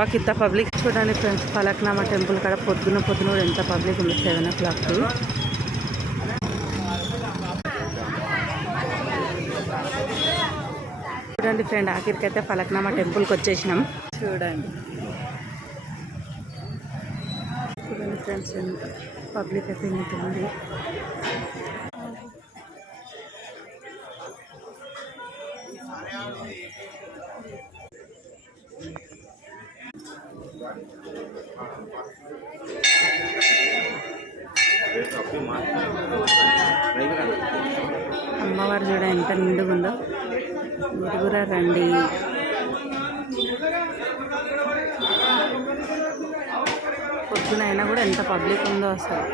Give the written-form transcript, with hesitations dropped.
మాకు ఇంత పబ్లిక్ చూడండి ఫ్రెండ్స్. ఫలక్నామా టెంపుల్ కాడ పొద్దున కూడా ఎంత పబ్లిక్ ఉంది 7 o'clock. చూడండి ఫ్రెండ్, ఆఖరికైతే ఫలక్నామా టెంపుల్కి వచ్చేసినాం. చూడండి ఫ్రెండ్స్, ఎంత పబ్లిక్ అయితే ఇంత ఉంది. అమ్మవారు చూడ ఎంత నిండుగా ఉందో. మీరు కూడా రండి. పొద్దున అయినా కూడా ఎంత పబ్లిక్ ఉందో అసలు.